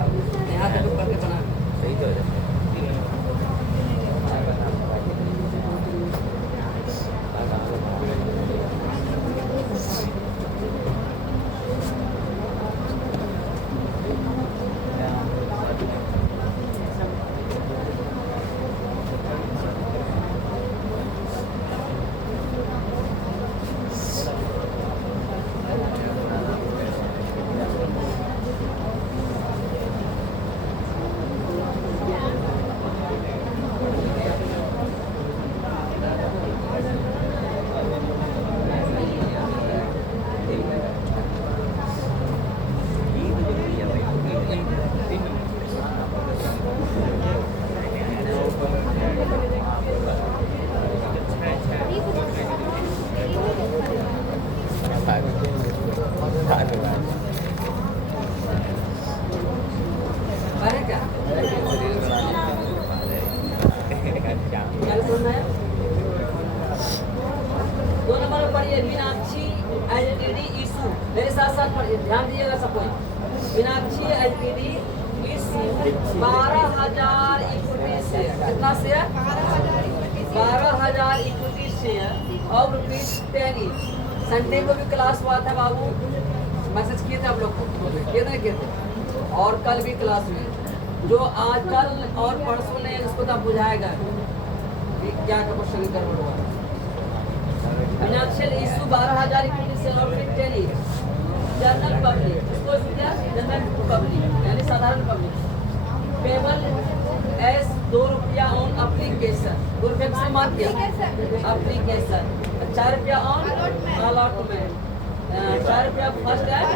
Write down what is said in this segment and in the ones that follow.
यहाँ तक करके बना सही तो है। है क्या दो नंबर पर पढ़िए मीनाक्षी एलटीडी इशू मेरे साथ साथ पढ़िए ध्यान दीजिएगा सब कोई Meenakshi LTD issue 12,000 equity share कितना शेयर 12,000 इक्विटी शेयर और ₹10 ईच। संडे को भी क्लास हुआ था बाबू मैसेज किए थे आप लोग को किए थे और कल भी क्लास में जो आज कल और परसों ने इसको तब बुझाएगा कि क्या का क्वेश्चन कर रहा है फाइनेंशियल इशू 12,000 इक्विटी शेयर और $10 ईच। जनरल पब्लिक इसको क्या जनरल पब्लिक यानी साधारण public payable as ₹2 on application ₹2 से मान दिया application ₹4 on allotment ₹4 first and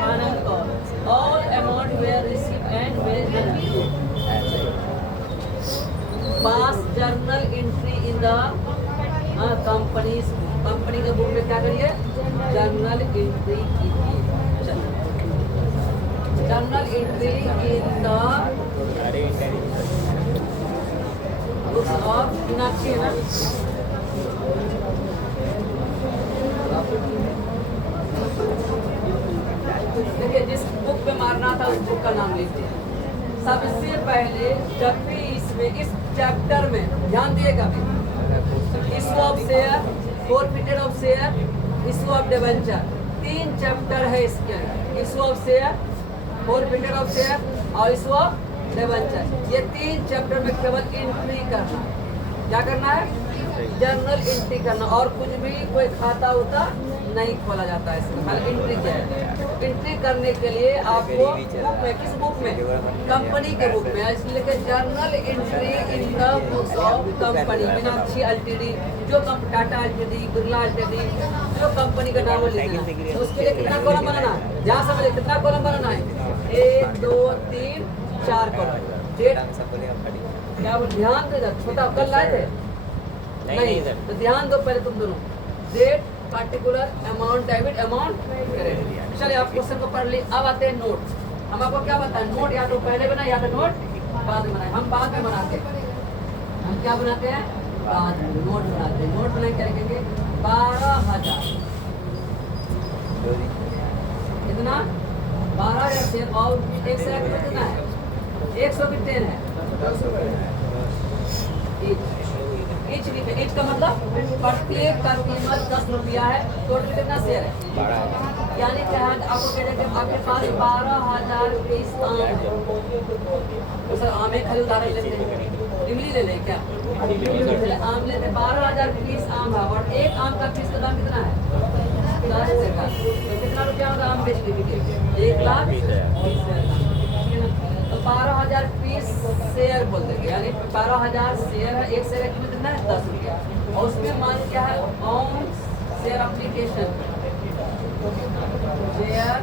final call all amount were receive and were pass journal entry in the company के book में क्या करिए जर्नल एंट्री कीजिए journal entry in the books of Meenakshi है ना देखिए जिस बुक पे मारना था उस बुक का नाम लिखते हैं सबसे पहले जब भी इसमें इस चैप्टर में ध्यान दिएगा issue of share forfeited of share issue of debenture 3 chapter है इसके issue of share forfeited of share और इशू ऑफ डिबेंचर ये 3 चैप्टर में केवल एंट्री करना क्या करना है जर्नल एंट्री करना और कुछ भी कोई खाता होता नहीं खोला जाता है इसमें खाली एंट्री क्या है एंट्री करने के लिए आपको बुक में किस बुक में कंपनी के बुक में इसलिए कि journal entry in the books of company Meenakshi LTD जो टाटा एलटीडी बिरला एलटीडी जो कंपनी का नाम लिखना है तो उसके लिए कितना कॉलम बनाना है जहाँ समझे कितना कॉलम बनाना है 1 2 3 4 कॉलम डेट क्या वो ध्यान दे छोटा कल लाए थे नहीं तो ध्यान दो पहले तुम दोनों date particular amount debit amount credit चलिए आप क्वेश्चन को पढ़ ली अब आते हैं नोट हम आपको क्या बताएं नोट या तो पहले बनाए या तो नोट बाद में बनाए हम बाद में बनाते हैं हम क्या बनाते हैं बाद में नोट बनाते हैं नोट बनाए क्या लिखेंगे 12,000 कितना 12,000 शेयर और एक शेयर कितना है 100 कितने है ईच का मतलब प्रत्येक का कीमत ₹10 है टोटल कितना शेयर है यानी क्या है आपको कह देते हैं आपके पास 12,000 पीस आम है तो सर आम एक खाली उदाहरण लेते हैं इमली ले लें क्या आम लेते हैं 12,000 पीस आम है और एक आम का पीस का दाम कितना है 10 का तो कितना रुपया होगा आम बेचने के लिए 1,20,000 तो 12,000 पीस शेयर बोल देंगे यानी 12,000 शेयर है एक शेयर कितना है ₹10 और उसमें मान क्या है on share application share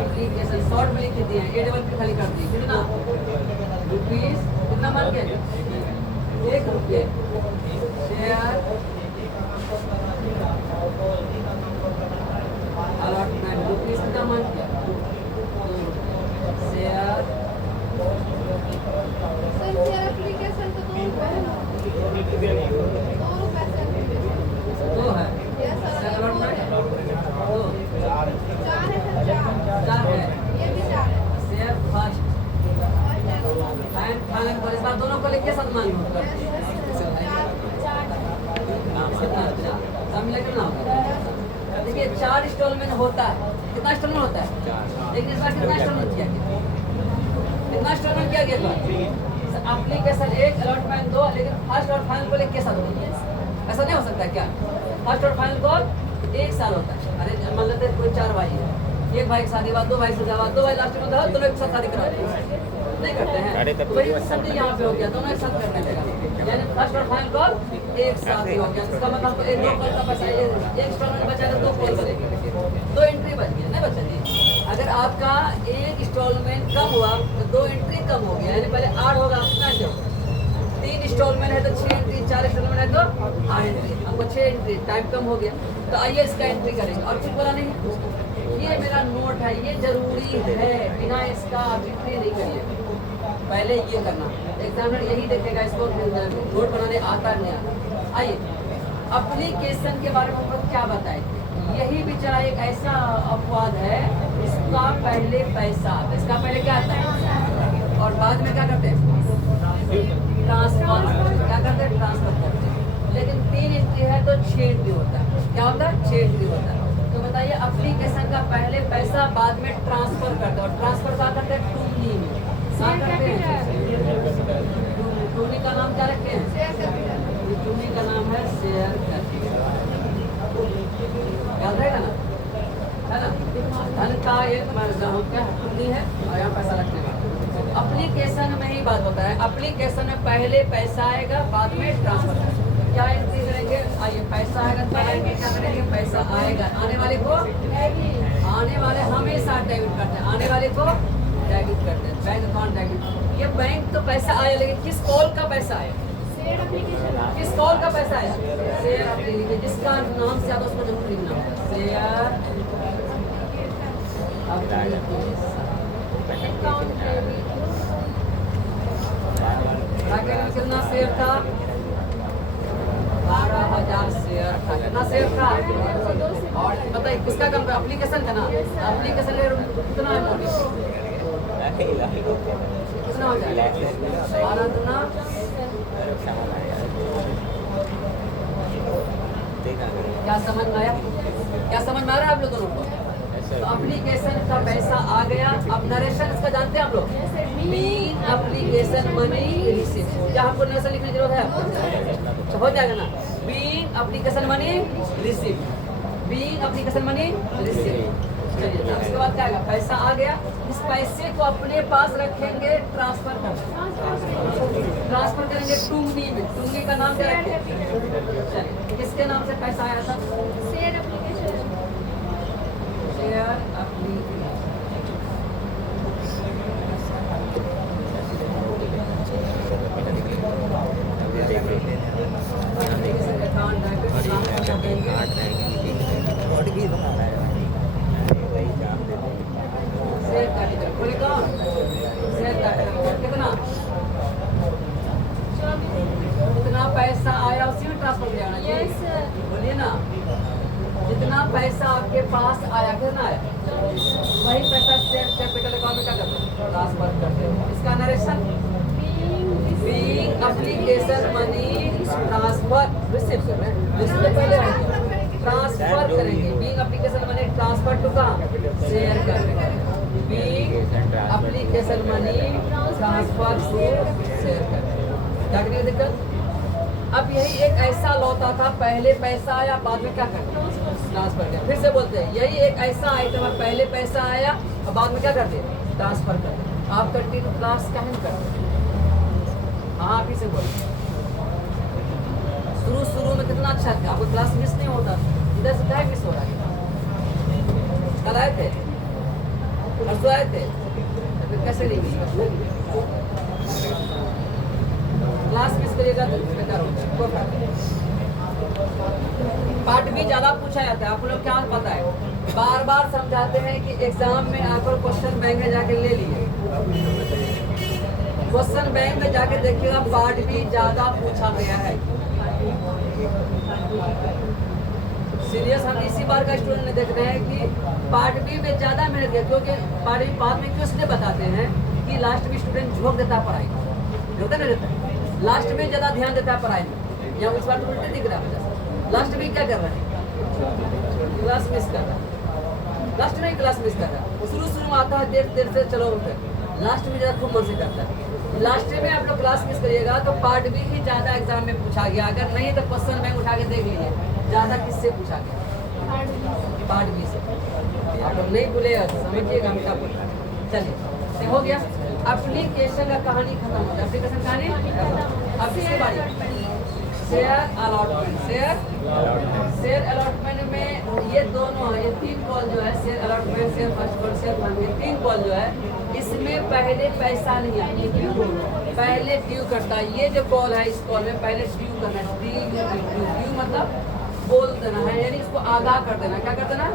application short में लिख दिए हैं ए डबल पे खाली कर दिए कितना रुपीस कितना मान गया ₹1 शेयर अलॉटमेंट रुपीस कितना मान गया शेयर दो है चार है शेयर के साथ मांग देखिए 4 इंस्टॉलमेंट होता है। कितना इंस्टॉलमेंट होता है? लेकिन इस बार कितना इंस्टॉलमेंट किया गया? कितना इंस्टॉलमेंट किया गया? एप्लीकेशन 1 अलॉटमेंट 2, लेकिन फर्स्ट और फाइनल कॉल एक के साथ होता है। ऐसा नहीं हो सकता क्या? फर्स्ट और फाइनल कॉल 1 साल होता है। अरे मान लेते कोई 4 भाई है, एक भाई की शादी बाद, 2 भाई से शादी, 2 भाई लास्ट में था, दोनों एक साथ शादी करा दी, नहीं करते हैं। वही समझे यहाँ पे हो गया, दोनों एक साथ करने लगा, यानी फर्स्ट और फाइनल कॉल एक साथ ही हो गया। इसका मतलब एक 2 कॉल का बचा, एक इंस्टॉलमेंट बचा तो 2 कॉल करेंगे, 2 एंट्री बच गया, नहीं बचा जी। अगर आपका एक इंस्टॉलमेंट कम हुआ तो 2 एंट्री कम हो गया, यानी पहले 8 होगा, कितना जो 3 इंस्टॉलमेंट है तो 6 एंट्री, 4 इंस्टॉलमेंट है तो 8 एंट्री, हमको 6 एंट्री, टाइम कम हो गया। तो आइए इसका एंट्री करेंगे। और कुछ बोला नहीं, ये मेरा नोट है, ये जरूरी है, बिना इसका आप एंट्री नहीं करिए। पहले ये करना, एग्जामिनर यही देखेगा इसको नोट बनाने आता नहीं आता। आइए एप्लीकेशन के बारे में हमको क्या बताए, यही बेचारा एक ऐसा अपवाद है, इसका पहले पैसा, इसका पहले क्या आता है और बाद में क्या करते हैं? ट्रांसफर। क्या करते हैं? ट्रांसफर करते हैं। लेकिन 3 एंट्री है तो 6 एंट्री होता है। क्या होता है? 6 एंट्री होता है। तो बताइए एप्लीकेशन का पहले पैसा बाद में ट्रांसफर करते हैं, और ट्रांसफर क्या करते हैं? टूनी में क्या करते हैं? टूनी का नाम क्या रखते हैं? टूनी का नाम है शेयर करते हैं, याद रहेगा ना, है ना? धन का एक क्या टूनी है और यहाँ पैसा रखने का। एप्लीकेशन में ही बात होता है, एप्लीकेशन में पहले पैसा आएगा बाद में ट्रांसफर करेंगे। क्या एंट्री करेंगे? आइए पैसा आएगा तो क्या करेंगे? पैसा आएगा, आने वाले को, आने वाले हमेशा डेबिट करते हैं, आने वाले को डेबिट करते हैं, बैंक अकाउंट डेबिट। ये बैंक तो पैसा आया, लेकिन किस कॉल का पैसा आया? किस कॉल का पैसा आया? शेयर एप्लीकेशन, जिसका नाम से आता उसको जरूर लिखना, शेयर कितना शेयर था? 12,000 शेयर था। कितना शेयर था? और बताइए किसका कम था? एप्लीकेशन का ना, एप्लीकेशन कितना है? कितना हो जाएगा? 12 दुना क्या समझ में आया? क्या समझ में आ रहा है आप लोग दोनों को? तो एप्लीकेशन का पैसा आ गया। अब नरेशन इसका जानते हैं आप लोग? बीइंग एप्लीकेशन मनी रिसीव, क्या हमको नरेशन लिखने की जरूरत है? तो हो जाएगा ना, being application money receive, being application money receive. चलिए उसके बाद क्या आएगा? पैसा आ गया, इस पैसे को अपने पास रखेंगे, ट्रांसफर करेंगे टुंगनी में। टुंगनी का नाम क्या रखेंगे? चलिए किसके नाम से पैसा आया था? Share application, share application. कितना पैसा आया उसी में ट्रांसफर किया ना? बोलिए ना, जितना पैसा आपके पास आया, कितना आया, वही पैसा शेयर कैपिटल अकाउंट में क्या करते हैं? ट्रांसफर करते हैं। इसका narration being application money transfer receive कर रहे हैं, इससे पहले ट्रांसफर करेंगे। Being application money transfer to कहाँ? शेयर करेंगे। Being application money transfer to share करेंगे। क्या करने की दिक्कत? अब यही एक ऐसा लौटा था, पहले पैसा आया बाद में क्या करते? ट्रांसफर कर। फिर से बोलते हैं, यही एक ऐसा आइटम है, पहले पैसा आया और बाद में क्या करते? ट्रांसफर करते। आप कंटिन्यू क्लास क्या नहीं करते? हाँ आप ही से बोलो। शुरू में कितना अच्छा था, आपको क्लास मिस नहीं होता, इधर से क्या मिस हो रहा है? कल आए थे, परसों आए थे, तो फिर कैसे नहीं मिस? क्लास मिस करिएगा तो बेकार होता है। पार्ट भी ज़्यादा पूछा जाता है, आप लोग क्या पता है, बार बार समझाते हैं कि एग्जाम में आकर क्वेश्चन बैंक में जाके ले लिए, क्वेश्चन बैंक में जाके देखिएगा पार्ट भी ज़्यादा पूछा गया है। सीरियस हम इसी बार का स्टूडेंट ने देख रहे हैं कि पार्ट बी में ज़्यादा मेहनत किया, क्योंकि पार्ट बी बाद में क्यों इसलिए बताते हैं कि लास्ट में स्टूडेंट झोंक देता है पढ़ाई, होता नहीं रहता। लास्ट में ज़्यादा ध्यान देता है पढ़ाई में, या उस बार तो उल्टे दिख रहा है। लास्ट में क्या कर रहा है? क्लास मिस कर रहा है, लास्ट में क्लास मिस कर रहा है। शुरू में आता है देर से चलो उठे, लास्ट में ज़्यादा खूब मन से करता है। लास्ट में आप लोग क्लास मिस करिएगा तो पार्ट भी ही ज़्यादा एग्जाम में पूछा गया, अगर नहीं तो क्वेश्चन बैंक उठा के देख लीजिए ज़्यादा किससे पूछा गया, पार्ट बी से। आप लोग नहीं भूलेगा तो समझिएगा हम क्या बोल रहे हैं। चलिए हो गया, एप्लीकेशन का कहानी खत्म हो गया। एप्लीकेशन कहानी अब किसकी बारी? Share allotment. शेयर अलॉटमेंट में ये दोनों ये 3 कॉल जो है, share allotment, share first call, share fund, ये 3 कॉल जो है, इसमें पहले पैसा नहीं आता, पहले ड्यू करता है। ये जो कॉल है, इस कॉल में पहले ड्यू करना है। ड्यू मतलब बोल देना है, यानी इसको आगाह कर देना। क्या कर देना?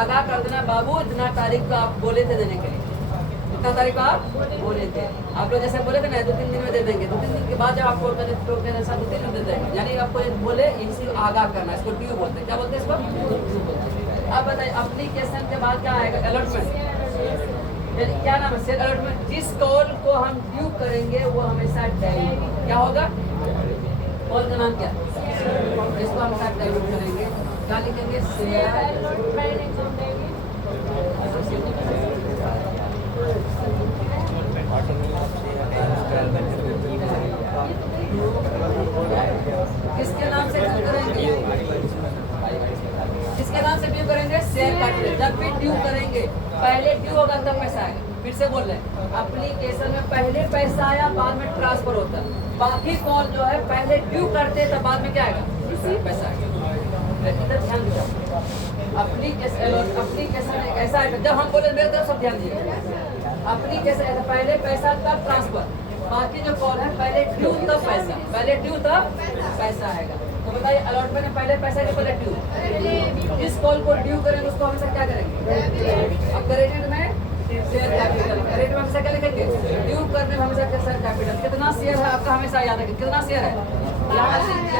आगाह कर देना, बाबू इतना तारीख को आप बोले थे देने के लिए, इतना तारीख को आप बोले थे। आप लोग जैसे बोले थे ना 2-3 दिन में दे देंगे, 2-3 दिन के बाद जब आप कॉल करें तो कहना ऐसा 2-3 दिन में दे देंगे, यानी आपको बोले इसी आगाह करना, इसको ड्यू बोलते हैं। क्या बोलते हैं इसको? ड्यू बोलते हैं। अब बताइए एप्लीकेशन के बाद क्या आएगा? अलॉटमेंट। यानी क्या नाम है? Share allotment. जिस कॉल को हम ड्यू करेंगे वो हमेशा डाइल्यूट क्या होगा? कॉल का नाम क्या? जिसको हम साथ डाइल्यूट करेंगे क्या लिखेंगे? शेयर। किसके नाम से ड्यू करेंगे? किसके नाम से ड्यू करेंगे? Share capital. जब भी ड्यू करेंगे पहले ड्यू होगा तब पैसा आएगा। फिर से बोल रहे हैं, एप्लीकेशन में पहले पैसा आया बाद में ट्रांसफर होता है। बाकी कॉल जो है पहले ड्यू करते तब बाद में क्या आएगा? पैसा आएगा। इधर ध्यान दीजिए, एप्लीकेशन ऐसा है जब हम बोले मेरे तरफ सब ध्यान दीजिए। एप्लीकेशन पहले पैसा तब ट्रांसफर, बाकी जो कॉल है पहले ड्यू तब पैसा, पहले ड्यू तब पैसा आएगा। तो बताइए अलॉटमेंट में पहले पैसा के पहले ड्यू। जिस कॉल को ड्यू करेंगे उसको हमेशा क्या करेंगे? अब क्रेडिट में शेयर कैपिटल, क्रेडिट में हमेशा क्या लिखेंगे? ड्यू करने में हमेशा शेयर कैपिटल। कितना शेयर है आपका हमेशा याद रखें, कितना शेयर है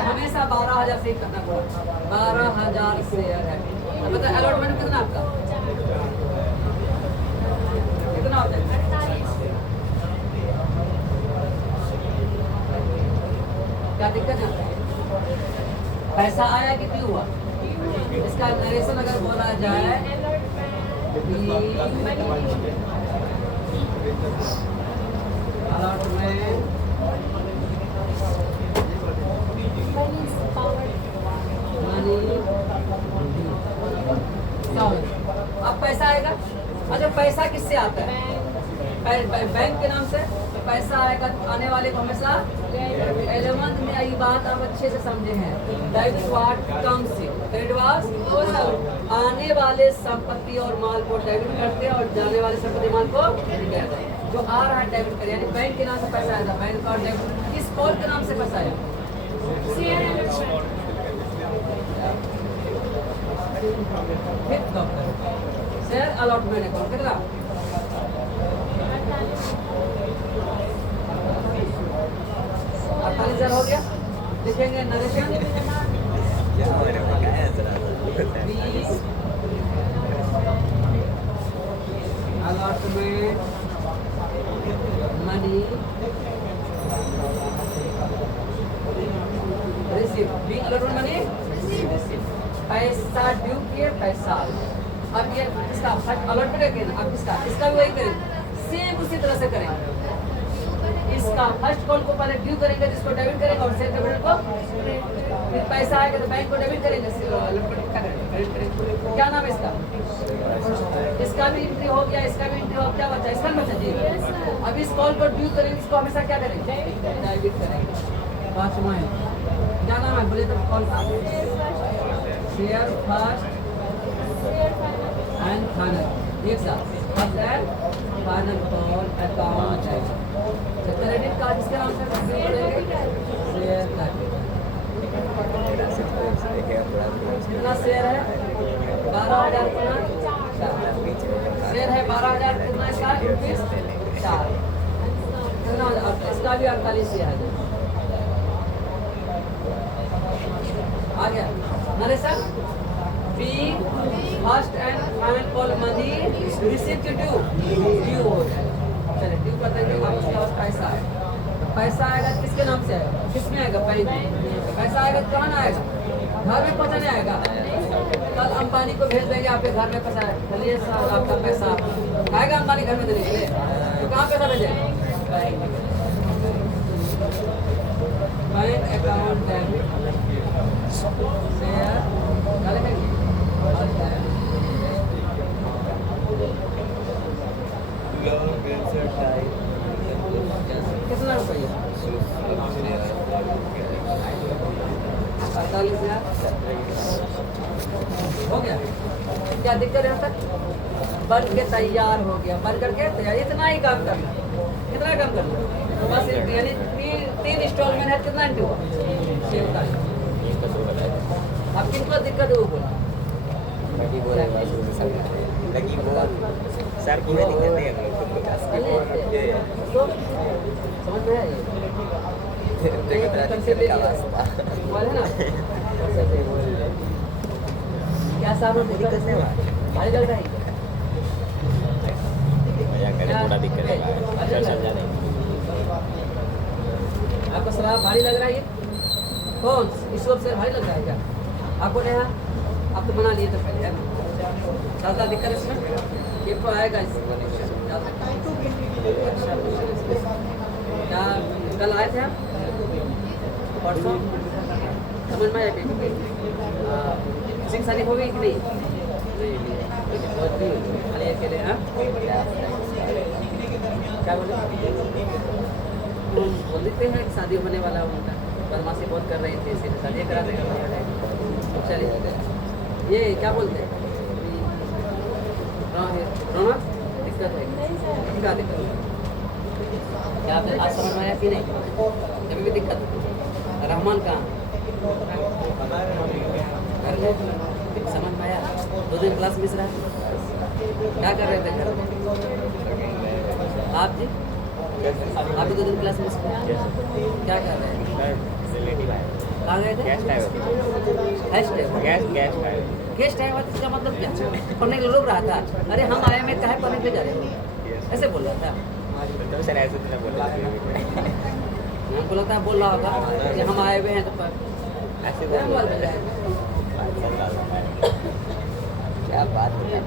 हमेशा 12,000 से ही करना पड़ा, 12,000 शेयर है। तो बताइए अलॉटमेंट कितना आपका कितना होता है? क्या दिक्कत है? पैसा आया कि ड्यू हुआ? इसका नरेशन अगर बोला जाए अलॉटमेंट अब पैसा आएगा। अच्छा पैसा किससे आता है? बैंक के नाम से पैसा आएगा। आने वाले को हमेशा 11th में आई बात आप अच्छे से समझे हैं। डेबिट वाट कम से क्रेडिट वाट आने वाले संपत्ति और माल को डेबिट करते हैं और जाने वाले संपत्ति माल को क्रेडिट करते हैं। जो आ रहा है डेबिट कर, यानी बैंक के नाम से पैसा आया था, बैंक और डेबिट। किस कॉल के नाम से पैसा आया? शेयर अलॉटमेंट अकाउंट कितना? 48,000 हो गया। लिखेंगे narration 20 allotment money receive. Allotment money receive, पैसा ड्यू किए पैसा। अब ये इसका अलॉटमेंट है ना, अब इसका भी वही करेंगे, सेम उसी तरह से करेंगे। इसका फर्स्ट कॉल को पहले ड्यू करेंगे जिसको डेबिट करेंगे और शेयर कैपिटल को फिर पैसा आएगा तो बैंक को डेबिट करेंगे, क्या नाम है इसका? इसका भी एंट्री हो गया, इसका भी एंट्री हो गया। बच्चा इसका बच्चा जी अब इस कॉल को ड्यू करेंगे, इसको हमेशा क्या करेंगे? डेबिट करेंगे। पांचवा है क्या नाम है? बोले तो कॉल का शेयर फर्स्ट एंड फाइनल एक साथ, first and final call account है। क्रेडिट कार्ड इसके नाम से शेयर कैपिटल। कितना शेयर है? 12,000। कितना शेयर है? 12,000। कितना इसका? ₹4। कितना? इसका भी 48 है। आ गया narration. Be first and final call money receive to due हो जाएगा। चलिए ड्यू कर देंगे। अब उसके पास पैसा आएगा, पैसा आएगा किसके नाम से आएगा? कहीं भी। पैसा आएगा तो कहाँ ना आएगा, घर में पता नहीं आएगा। कल अंबानी को भेज देंगे आपके घर में पैसा, चलिए सर आपका पैसा आएगा अंबानी घर में देने के लिए, तो कहाँ पैसा भेजेंगे? बैंक अकाउंट डेबिट शेयर कितना रुपया? 48,000 हो गया। क्या दिक्कत है अब तक? बन के तैयार हो गया, बन करके तैयार, इतना ही काम करना, कितना काम करना तो बस, यानी तीन इंस्टॉलमेंट है, कितना एंट्री हुआ? अब किनको दिक्कत है वो बोला? लगी वो सर की में दिक्कत नहीं है हम लोग को। समझ में आया? क्या साहब दिक्कत नहीं हुआ? भारी लग रहा है थोड़ा दिक्कत है आपको शराब भारी लग रहा है? ये कौन इस वक्त से भारी लग रहा है क्या आपको? नहीं है, आप तो बना लिए तो पहले है ना, ज़्यादा दिक्कत है इसमें, ये तो आएगा इसमें। अच्छा क्या कल आए थे आप? परसों समझ में आया? सिंह शादी हो गई कि नहीं? खाली अकेले हैं? क्या बोले? बोल देते हैं कि शादी होने वाला उनका, बदमाशी बहुत कर रही थी, इसीलिए शादी करा देगा। चलिए ये क्या बोलते हैं रोना, दिक्कत है क्या? दिक्कत क्या आपने आज समझ में आया कि नहीं? अभी भी दिक्कत? रहमान कहाँ? घर में समझ में आया? 2 दिन क्लास मिस रहा है, क्या कर रहे थे घर में आप जी? आप भी 2 दिन क्लास मिस रहे, क्या कर रहे हैं? कहाँ गए थे? गेस्ट आया हुआ, इसका मतलब क्या? पढ़ने के लिए लोग रहा था, अरे हम आए में कहे पढ़ने के जा रहे हो, ऐसे बोल रहा था। सर ऐसे तो बोला हम बोला था, बोल रहा होगा कि हम आए हुए हैं तो ऐसे क्या बोल रहे हैं? क्या बात है,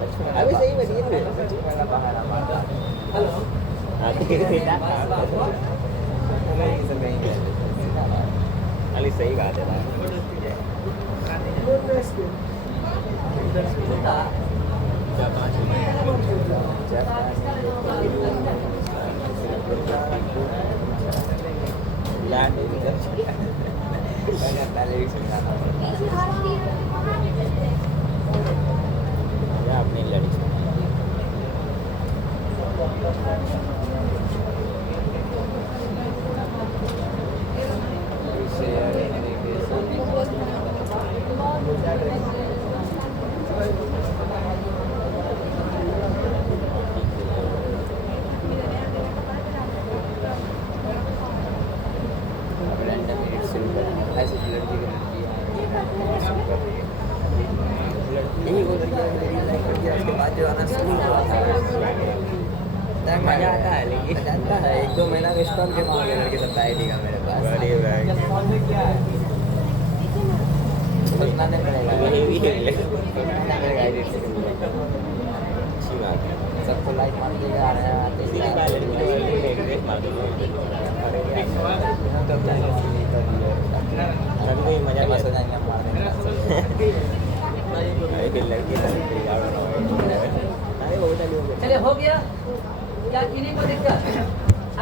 अभी सही बनी है। हेलो अली सही बात है अपनी लड़ी उसके बाद जो है ना स्कूल हुआ था, मजा आता है, लेकिन आता है 1-2 महीना में स्टॉक के मामले लड़के सब आईडी का मेरे पास बताने पड़ेगा, वही भी है अच्छी बात है। सबको लाइक मार देगा आ रहा है मजा बस हो जाएंगे चलिए हो गया क्या? किन्हीं को दिक्कत?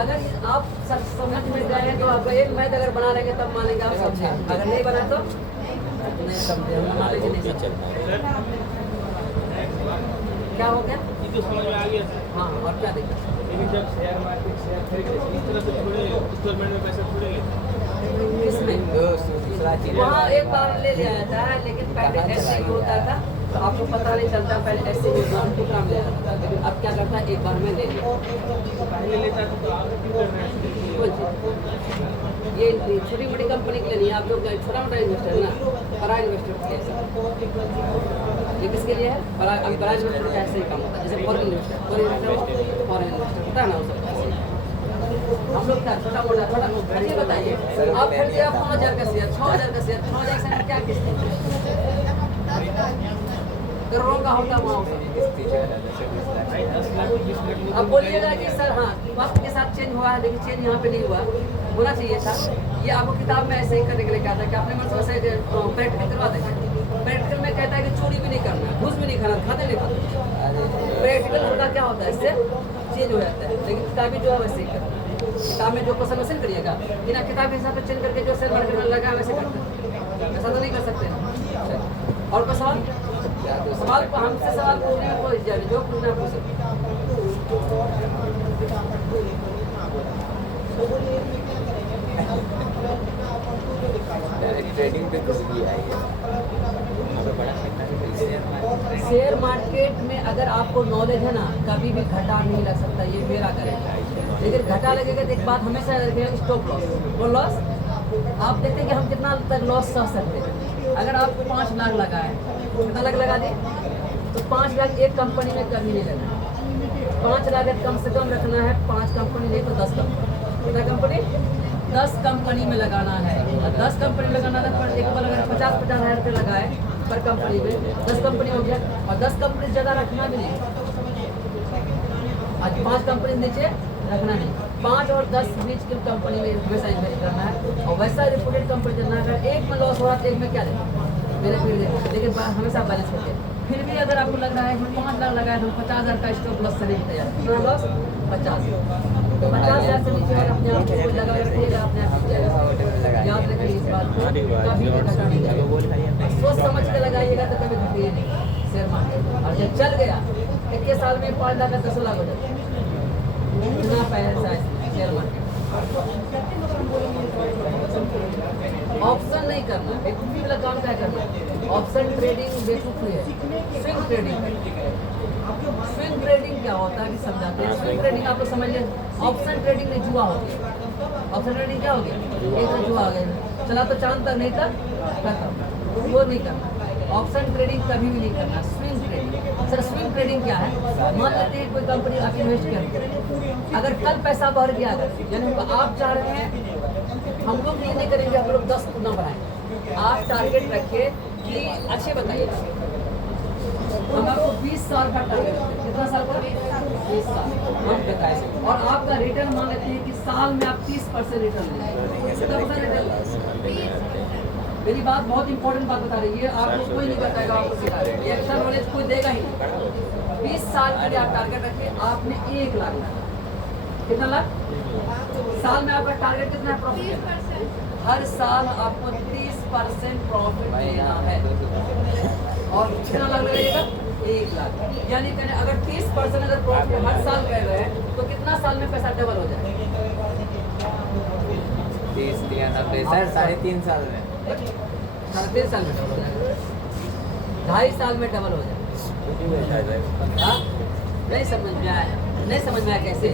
अगर आप सब समझ में गए हैं तो आप एक मैथ अगर बना लेंगे तब मानेंगे आप समझे, अगर नहीं बना तो नहीं समझे, नॉलेज नहीं समझे। क्या हो गया? हाँ, और क्या दिक्कत? जब शेयर मार्केट शेयर खरीदे इस तरह से थोड़े इंस्टॉलमेंट में पैसे छोड़ेंगे, इसमें दूसरा चीज वहाँ एक बार ले लिया जाता है, लेकिन पहले ऐसे ही होता था तो आपको पता नहीं चलता, पहले ऐसे ही काम को काम ले जाता था, लेकिन अब क्या करता है एक बार में ले लिया। पहले लेता था तो आप क्यों कर रहे हैं? ये छोटी मोटी कंपनी के लिए नहीं, आप लोग छोटा मोटा इन्वेस्टर है ना, बड़ा इन्वेस्टर के ऐसा। ये किसके लिए है? बड़ा इन्वेस्टर का ऐसे ही काम होता है, जैसे फॉरेन इन्वेस्टर होता है ना, वो सब ऐसे हम लोग क्या छोटा मोटा थोड़ा ये बताइए, आप खरीदे आप 5,000 का शेयर, 6,000 का शेयर, 6,000 से क्या किस्त करोड़ों का होता वहाँ होता। अब बोलिएगा कि सर हाँ वक्त के साथ चेंज हुआ है, लेकिन चेंज यहाँ पे नहीं हुआ, होना चाहिए था। ये आपको किताब में ऐसे ही करने के लिए कहा था कि अपने मन से वैसे प्रैक्टिकल करवा देंगे। प्रैक्टिकल में कहता है कि चोरी भी नहीं करना, घूस भी नहीं खाना, खाते नहीं खाते। प्रैक्टिकल होता क्या होता है, इससे चेंज हो जाता है। लेकिन किताबी जो है वैसे ही करना, किताब में जो क्वेश्चन वैसे करिएगा, बिना किताब के हिसाब से चेंज करके जो शेयर मार्केट में लगा वैसे करते हैं, ऐसा तो नहीं कर सकते। और कोई सवाल? सवाल हमसे सवाल पूछने में कोई इजाजत, जो पूछना पूछ सकते। ट्रेडिंग पे कुछ भी आई है शेयर मार्केट में अगर आपको नॉलेज है ना, कभी भी घाटा नहीं लग सकता, ये मेरा करेगा। लेकिन घाटा लगेगा तो एक बात हमेशा रखेगा, स्टॉप लॉस। वो लॉस आप देखते हैं कि हम कितना तक लॉस सह सकते हैं। अगर आप 5 लाख लगाए, कितना लाख लगा दिए, तो 5 लाख एक कंपनी में कभी नहीं लगना। 5 लाख कम से कम रखना है, 5 कंपनी नहीं तो 10 कंपनी। कितना कंपनी? 10 कंपनी में लगाना है। और 10 कंपनी लगाना था, पर एक बार अगर 50-50 हज़ार रुपये लगाए पर कंपनी में, 10 कंपनी हो गया। और 10 कंपनी ज़्यादा रखना भी नहीं, आज 5 कंपनी नीचे रखना नहीं, 5 और 10 बीच की कंपनी में हमेशा इन्वेस्ट करना है। और वैसा रिपोर्टेड कंपनी चलना है। अगर एक में लॉस हो रहा है, एक में क्या देना मेरे फिर, लेकिन हमेशा बैलेंस करके। फिर भी अगर आपको लग रहा है कि 5 लाख लगाए तो 50,000 का स्टॉप लॉस से नहीं तैयार, कितना लॉस? 50,000 से नीचे और अपने आप को लगा रखिएगा, अपने आप याद रखिए इस बात को, कभी भी घटा नहीं जाएगा। सोच समझ के लगाइएगा तो कभी घटिए नहीं शेयर मार्केट। और जब चल गया 21 साल में 5 लाख का 10 लाख हो जाता है, इतना पैसा है शेयर मार्केट। ऑप्शन नहीं करना, बेवकूफ़ी वाला काम क्या करना। ऑप्शन ट्रेडिंग बेवकूफ़ी है। स्विंग ट्रेडिंग, स्विंग ट्रेडिंग क्या होता है कि समझाते हैं। स्विंग ट्रेडिंग आप लोग समझ लें, ऑप्शन ट्रेडिंग में जुआ हो गया। ऑप्शन ट्रेडिंग क्या हो गया? एक तो जुआ हो गया, चला तो चांद तक, नहीं तक खत्म, वो नहीं करना। ऑप्शन ट्रेडिंग कभी भी नहीं करना। Swing trading, sir swing trading क्या है? मान लेते हैं कोई कंपनी आप इन्वेस्ट करें, अगर कल पैसा बढ़ गया, अगर यानी आप चाह रहे हैं, हम लोग ये नहीं करेंगे हम लोग 10 गुना बढ़ाएं। आप टारगेट रखिए कि अच्छे बताइए, हम आपको 20 साल का टारगेट रखते हैं। कितना साल का? 20 साल हम बताएं। और आपका रिटर्न मान लेते हैं कि साल में आप 30% रिटर्न लेंगे। कितना % रिटर्न? मेरी बात बहुत इंपॉर्टेंट बात बता रही है, आपको कोई नहीं बताएगा, आपको सिखा रहे हैं, ये एक्स्ट्रा नॉलेज कोई देगा ही नहीं। 20 साल के लिए आप टारगेट रखिए, आपने 1 लाख लगाया, कितना लाख? साल में आपका टारगेट कितना है? प्रॉफिट। हर साल आपको 30% प्रॉफिट देना है। और कितना लाख लगेगा? 1 लाख। यानी कि अगर 30% अगर प्रॉफिट हर साल कर रहे हैं तो कितना साल में पैसा डबल हो जाएगा? 30 या 90 सर 3.5 साल में, 3.5 साल में डबल हो जाएगा, 2.5 साल में डबल हो जाएगा। नहीं समझ में आया? नहीं समझ में आया कैसे?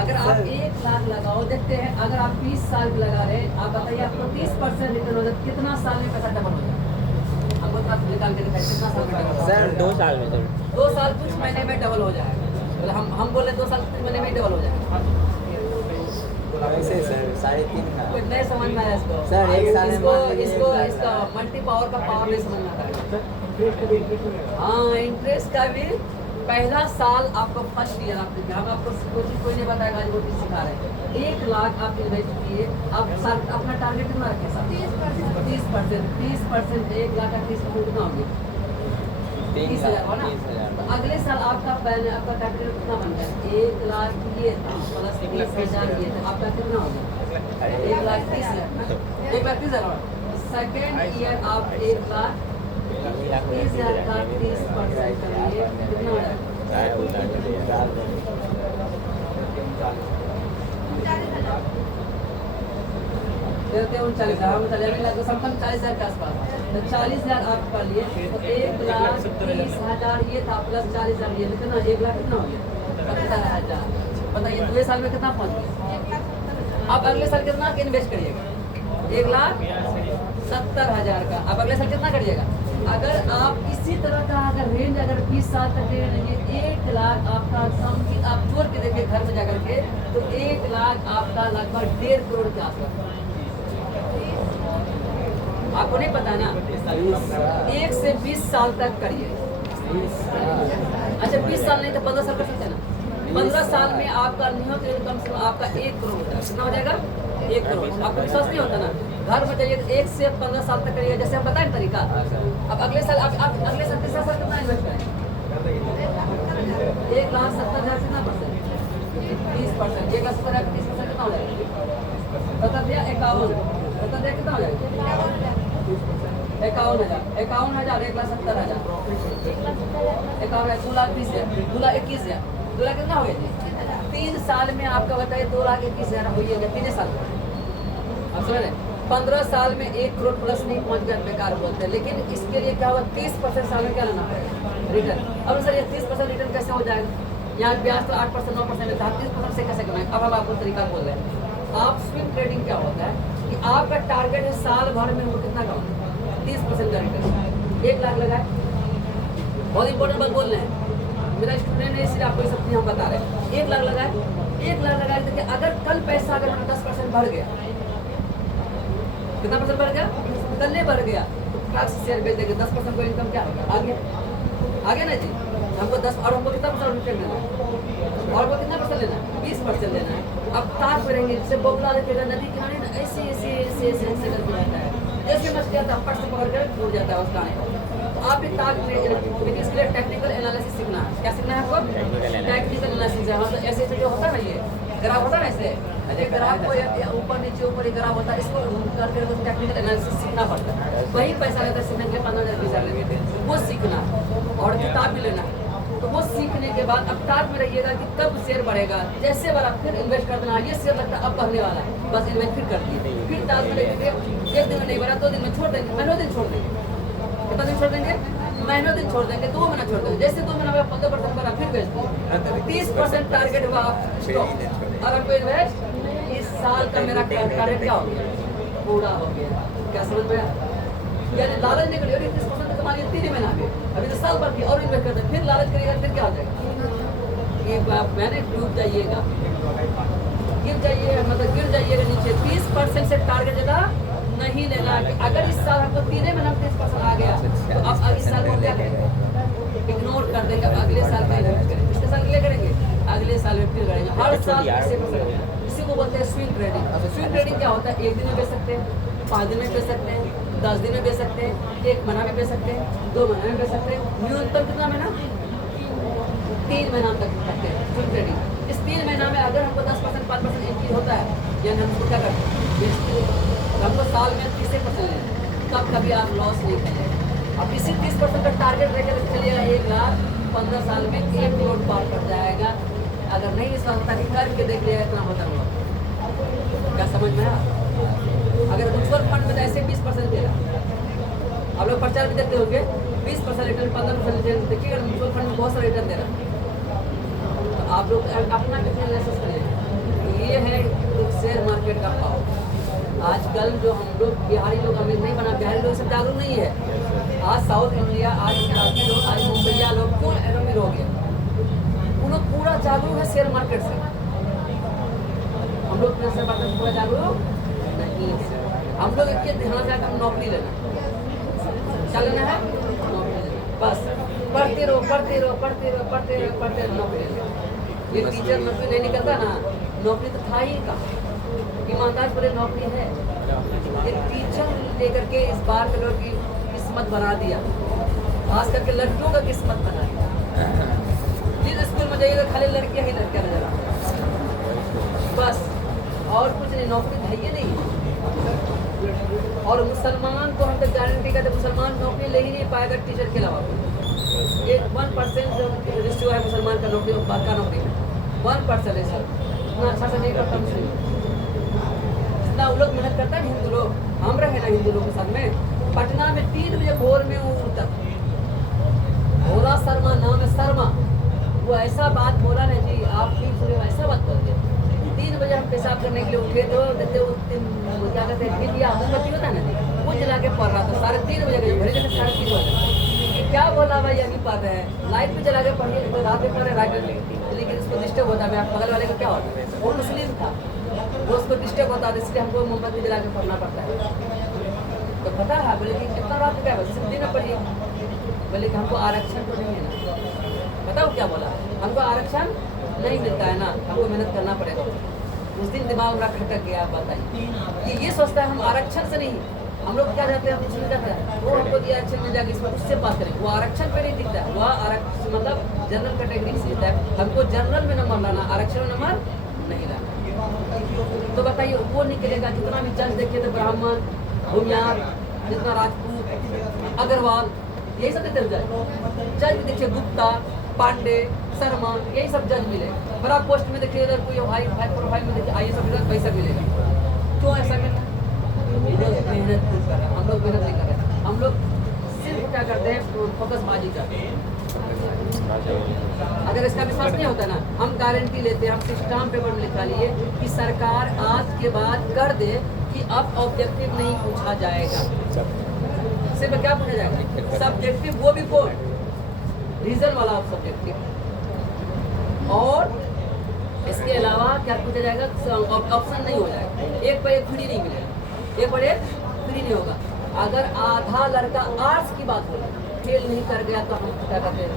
अगर आप 1 लाख लगाओ, देखते हैं अगर आप 20 साल लगा रहे हैं, आप बताइए आपको 30% रिटर्न हो जाए, कितना साल में पैसा डबल हो जाए? हमको निकाल के दिखाइए कितना साल में डबल? सर 2 साल में, सर 2 साल कुछ महीने में डबल हो जाएगा। मतलब हम बोले 2 साल कुछ महीने में डबल हो जाएगा। वैसे सर 3.5 का कुछ नहीं समझ में आया इसको? सर 1 साल में इसका मल्टी पावर का पावर नहीं समझ में आता। हाँ, इंटरेस्ट का भी पहला साल आपको फर्स्ट ईयर आप हम आपको कोई नहीं बताएगा, आज वो चीज़ सिखा रहे हैं। 1 लाख आप इन्वेस्ट किए, आप अपना टारगेट कितना रखें सर? 30%। 1 लाख का 30% कितना हो गया? 30,000 हो ना? तो अगले साल आपका आपका कैपिटल कितना बन गया? 1 लाख ये था प्लस 30,000 ये था, आपका कितना हो गया? 1,30,000 ना? 1,30,000। सेकेंड ईयर आप 1,30,000 का 30% करेंगे, कितना हो जाएगा? देते हैं 39,000, हम 40,000 तो समथिंग 40,000 के आसपास। तो 40,000 आप कर लिए, तो 1,30,000 ये था प्लस 40,000 ये, कितना? 1 लाख कितना हो गया? 70,000। बताइए 2 साल में कितना पहुँच गया? आप अगले साल कितना इन्वेस्ट करिएगा? 1,70,000 का। आप अगले साल कितना करिएगा? अगर आप इसी तरह का अगर रेंज अगर 20 साल तक ले लेंगे 1 लाख आपका सम की आप जोड़ के देखिए घर में जाकर के तो 1 लाख आपका लगभग 1.5 करोड़ के आसपास। आपको नहीं पता ना, 1 से 20 साल तक करिए। अच्छा 20 साल नहीं तो 15 साल कर सकते हैं ना। 15 साल में आपका नियत इनकम से आपका 1 करोड़ होता है। कितना हो जाएगा? 1 करोड़। आपको विश्वास नहीं होता ना, घर में जाइए 1 से 15 साल तक करिए, जैसे हम बताएं तरीका। अब अगले साल आप अगले साल तीसरा साल कितना इन्वेस्ट करें? 1,70,000 कितना परसेंट? 30%। 1,70,000 30% कितना हो जाएगा? 51,000 कितना हो जाएगा? 51,000 1,70,000 2,20,000 2,21,000 2 लाख कितना हो गया? 3 साल में आपका बताइए 2,21,000 हो गया 3 साल में। आप समझ रहे? 15 साल में 1 करोड़ प्लस नहीं पहुंच गया बेकार बोलते हैं। लेकिन इसके लिए क्या हुआ? 30% साल में क्या लेना पड़ेगा? रिटर्न। अब सर ये 30% रिटर्न कैसे हो जाएगा? यहाँ ब्याज तो 8% 9% लेता है, 30% से कैसे कमाएंगे? अब हम आपको तरीका बोल रहे हैं। आप स्विंग ट्रेडिंग क्या होता है कि आपका टारगेट है साल भर में वो कितना कमाना? 30% का रिटर्न। 1 लाख लगाए। बहुत इंपॉर्टेंट बात बोल रहे हैं, मेरा स्टूडेंट है इसलिए आपको ये सब चीज़ हम बता रहे हैं। 1 लाख लगाए, 1 लाख लगाए देखिए अगर कल पैसा अगर 10% बढ़ गया, कितना परसेंट बढ़ गया? कल नहीं बढ़ गया तो लाख से शेयर बेच देंगे, 10% को इनकम क्या होगा? आगे ना जी। हमको 10 और हमको कितना परसेंट रिटर्न लेना है? और वो कितना परसेंट लेना है? 20% लेना है। अब तार पे रहेंगे, जैसे बोगला रखेगा नदी किनारे ना, ऐसे करके रहता है, जैसे मछली आता है फट से पकड़ कर टूट जाता है उस दाने को। तो आप भी तार लेकिन इसके लिए टेक्निकल एनालिसिस सीखना है। क्या सीखना है आपको? टेक्निकल एनालिसिस है। मतलब ऐसे जो होता है ना, ये ग्राफ होता है ना, ऐसे ग्राफ को ऊपर नीचे ऊपर ही ग्राफ होता है, इसको करके टेक्निकल एनालिसिस सीखना पड़ता है। वही पैसा लेता है सीखने के लिए 15,000 20,000 लेते हैं, वो सीखना और किताब भी लेना है। तो वो सीखने के बाद अब टारगेट में रहिएगा कि कब शेयर बढ़ेगा, जैसे बढ़ा फिर इन्वेस्ट कर देना। ये शेयर लगता है अब बढ़ने वाला है, बस इन्वेस्ट फिर कर दिए। फिर टारगेट में रहिए, 1 दिन में नहीं बढ़ा 2 दिन में छोड़ देंगे, महीनों दिन छोड़ देंगे। कितना दिन छोड़ देंगे? महीनों दिन छोड़ देंगे, 2 महीना छोड़ देंगे। जैसे 2 महीना में 15% बढ़ा फिर बेच देंगे। 30% टारगेट हुआ स्टॉप। और आपको इन्वेस्ट इस साल का मेरा टारगेट क्या हो गया? पूरा हो गया। क्या समझ में आया? यानी लालच नहीं करिए 30% कमा लिया 3 महीना में, अभी तो साल भर की और इन्वेस्ट करते हैं, फिर लालच करिएगा फिर क्या हो जाएगा? ये मैंने डूब जाइएगा, गिर जाइएगा, मतलब गिर जाइएगा नीचे। 30% से टारगेट ज़्यादा नहीं लेना है। अगर इस साल हमको 3 महीना में 30% आ गया तो अब इस साल को क्या करेंगे? इग्नोर कर देंगे, अगले साल में इन्वेस्ट करेंगे। पिछले साल के लिए करेंगे, अगले साल में फिर करेंगे। हर साल इसी को बोलते हैं स्विंग ट्रेडिंग। स्विंग ट्रेडिंग क्या होता है? 1 दिन में बेच सकते हैं, 5 दिन में बेच सकते हैं, 10 दिन में बेच सकते हैं, 1 महीना में बेच सकते हैं, 2 महीने में बेच सकते हैं। न्यूनतम कितना महीना? 3 महीना तक करते हैं स्विंग ट्रेडिंग। इस 3 महीना में अगर हमको 10% 5% इंक्रीज होता है, यानी हमको क्या करते हैं? हमको साल में 30% लेना है, तब कभी आप लॉस नहीं करेंगे। अब इसी 30% का टारगेट लेकर चलिएगा, 1 लाख 15 साल में 1 करोड़ पार कर जाएगा। अगर नहीं इस वक्त करके देख लिया इतना होता हुआ, क्या समझ में आया? अगर म्यूचुअल फंड में ऐसे 20% दे रहा, आप लोग प्रचार भी देते होंगे 20% रिटर्न 15% रिटर्न, देखिएगा म्यूचुअल फंड में बहुत सारा रिटर्न दे रहा है। तो आप लोग अपना कितना एनालिसिस करें। ये है शेयर मार्केट का भाव। आजकल जो हम लोग बिहारी लोग अमीर नहीं बना, बिहारी लोग सब जागरूक नहीं है। आज साउथ इंडिया, आज गुजराती लोग, आज मुंबईया लोग क्यों अमीर हो गए? उन लोग पूरा जागरूक है शेयर मार्केट से। हम लोग शेयर मार्केट से पूरा जागरूक नहीं है। हम लोग इसके ध्यान से हम नौकरी लेना, क्या लेना है? नौकरी लेना। बस पढ़ते रहो पढ़ते रहो पढ़ते रहो पढ़ते रहो पढ़ते रहो, नौकरी लेना। ये टीचर नौकरी नहीं निकलता ना, नौकरी तो था ही कहाँ? ईमानदार पूरे नौकरी है। एक टीचर लेकर के इस बार के लोग की किस्मत बना दिया, खास करके लड़कियों का किस्मत बना दिया। जिस स्कूल में जाइए तो खाली लड़कियां ही लड़कियां नजर आती, बस और कुछ नहीं, नौकरी है ही नहीं। और मुसलमान को हम तो गारंटी करते, मुसलमान नौकरी ले ही नहीं पाएगा टीचर के अलावा। एक 1% रेशियो है मुसलमान का नौकरी और बाकी नौकरी में 1% है सर। इतना अच्छा से नहीं करता मुस्लिम, जितना वो लोग मेहनत करता है हिंदू लोग। हम रहे ना हिंदू लोग के साथ में, पटना में 3 बजे भोर में वो तक भोला शर्मा नाम है, शर्मा, वो ऐसा बात बोला ना जी, आप भी सुने, ऐसा बात बोल दिया 3 बजे हम पेशाब करने के लिए उठे तो देखते वो क्या कहते हैं फिर या मोमबत्ती होता है ना वो जला के पड़ रहा था 3:30 बजे गई घड़ी जैसे 3:30 बजे क्या बोला भाई अभी पढ़ रहे हैं लाइट भी जला के पढ़िए तो रात में पढ़े रात में लेकिन उसको डिस्टर्ब होता है बगल वाले को क्या होता है वो मुस्लिम था वो उसको डिस्टर्ब होता है इसलिए हमको मोमबत्ती जला के पढ़ना पड़ता है तो पता है बोले कि कितना रात को क्या सिर्फ दिन में पढ़िए बोले कि हमको आरक्षण तो नहीं है ना बताओ क्या बोला हमको आरक्षण नहीं मिलता है ना हमको मेहनत करना पड़ेगा उस दिन दिमाग मेरा खटक गया आप बताइए ये सोचता है हम आरक्षण से नहीं हम लोग क्या चाहते हैं हम सुविधा है वो हमको दिया आरक्षण मिल जाएगा इसमें उससे बात करें वो आरक्षण पे नहीं दिखता है वो आरक्षण मतलब जनरल कैटेगरी से दिखता है हमको जनरल में नंबर लाना आरक्षण में नंबर नहीं लाना तो बताइए वो निकलेगा जितना भी जज देखिए तो ब्राह्मण भूमियार जितना राजपूत अग्रवाल यही सब देते जज जज देखिए गुप्ता पांडे शर्मा यही सब जज मिले बड़ा पोस्ट में देखिए अगर कोई हाई प्रोफाइल में देखिए आईएएस ऑफिसर पैसा मिलेगा क्यों ऐसा मिलना मेहनत कर रहे हैं हम लोग मेहनत नहीं कर रहे हम लोग सिर्फ क्या करते हैं फोकसबाजी करते हैं अगर इसका विश्वास नहीं होता ना हम गारंटी लेते हैं हम सिस्टम पेपर में लिखा लिए कि सरकार आज के बाद कर दे कि अब ऑब्जेक्टिव नहीं पूछा जाएगा सिर्फ क्या पूछा जाएगा सब्जेक्टिव वो भी कौन रीजन वाला सब्जेक्टिव और इसके अलावा क्या पूछा जाएगा ऑप्शन नहीं हो जाएगा एक पर एक फ्री नहीं मिलेगा एक पर एक फ्री नहीं होगा अगर आधा लड़का आर्ट्स की बात हो फेल नहीं कर गया तो हम क्या करते हैं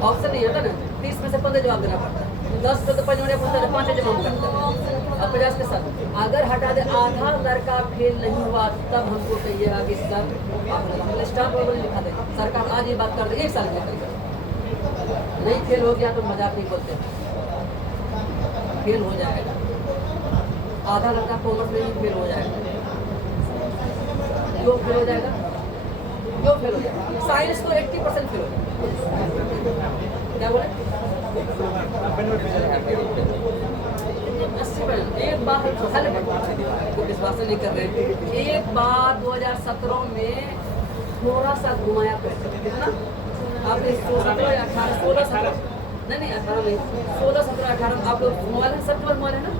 ऑप्शन नहीं होता ना 30 में से 15 जवाब देना पड़ता है 10 पे तो 5 पूछता है 5 जवाब करता है अब 50 के साथ अगर हटा दे आधा लड़का फेल नहीं हुआ तब हमको कहिएगा कि सर हम स्टाफ पर लिखा दे सरकार आज ये बात कर दे 1 साल में करेगा नहीं फेल हो गया तो मजाक नहीं बोलते फेल हो जाएगा आधा लड़का कॉमर्स में ही फेल हो जाएगा क्यों फेल हो जाएगा क्यों फेल हो जाएगा साइंस तो 80% फेल हो जाएगा क्या बोले एक बात को विश्वास नहीं कर रहे एक बार 2017 में थोड़ा सा घुमाया कितना आपने 17 या 18 16 17 नहीं 18 में 16 17 18 आप लोग मोबाइल है सब मोबाइल है ना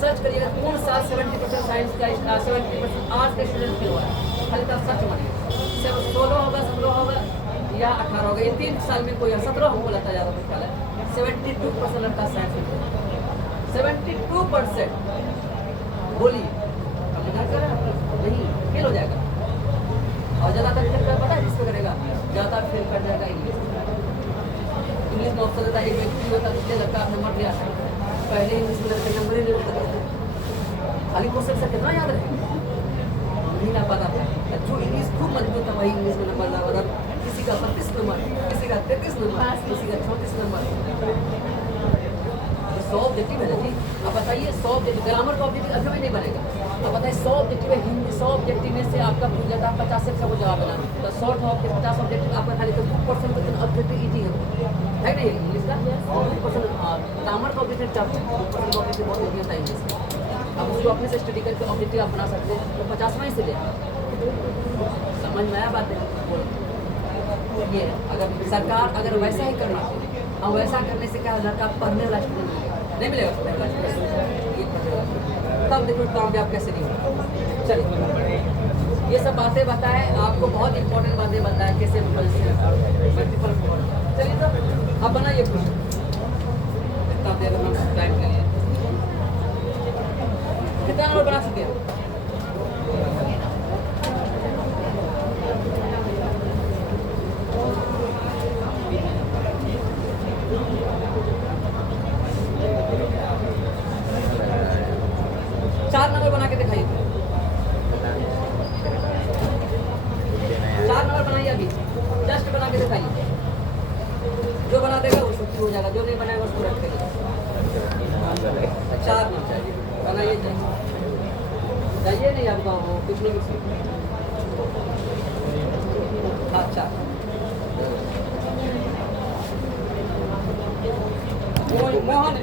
सर्च करिएगा कौन सा 70% साइंस का 70% आर्ट्स के स्टूडेंट फेल हुआ है खाली तब सर्च मारिए 16 होगा 17 होगा या 18 होगा ये 3 साल में कोई 17 हमको लगता ज़्यादा मुश्किल है 72% लड़का साइंस में 72% बोलिए अब मजाक कर रहे हैं नहीं फेल हो जाएगा और ज़्यादातर फेल कर पता है जिसको करेगा ज़्यादा फेल कर जाएगा इंग्लिश में ऑप्शन होता है एक व्यक्ति होता है उसके लड़का नंबर लिया था पहले इंग्लिश में लड़के नंबर ही नहीं होता खाली क्वेश्चन से कितना याद रहेगा नहीं ना पता था जो इंग्लिश खूब मजबूत था वही इंग्लिश में नंबर ला रहा किसी का 32 नंबर किसी का 33 नंबर किसी का 34 नंबर 100 ऑब्जेक्टिव है ना जी अब बताइए 100 ऑब्जेक्टिव ग्रामर का ऑब्जेक्टिव अभी भी नहीं बनेगा अब बताइए 100 ऑब्जेक्टिव है हिंदी 100 ऑब्जेक्टिव में से आपका पूछ जाता है 50 से सबको जवाब देना तो 100 ऑब्जेक्टिव 50 ऑब्जेक्टिव आपका खाली तो 2% तो ऑब्जेक्टिव इजी है नहीं इंग्लिश का 2% ग्रामर का ऑब्जेक्टिव टफ है 2% ऑब्जेक्टिव बहुत इजी होता है इंग्लिश का अब उसको अपने से स्टडी करके ऑब्जेक्टिव आप बना सकते हैं तो 50 में ही से ले समझ में आया बात है ये अगर सरकार अगर वैसा ही करना और वैसा करने से क्या लड़का पढ़ने वाला स्टूडेंट नहीं मिलेगा तब देखो कामयाब कैसे नहीं होगा चलिए ये सब बातें बताएं आपको बहुत इंपॉर्टेंट बातें बताएं कैसे मल्टीपल चलिए तो अब बनाइए इतना देर हम टाइम के लिए कितना नंबर बना चुके हैं जो बना देगा वो छुट्टी हो जाएगा जो नहीं बनाएगा उसको रख देगा 4 नंबर चाहिए बनाइए चाहिए नहीं आपका वो कुछ नहीं अच्छा मोहन मोहन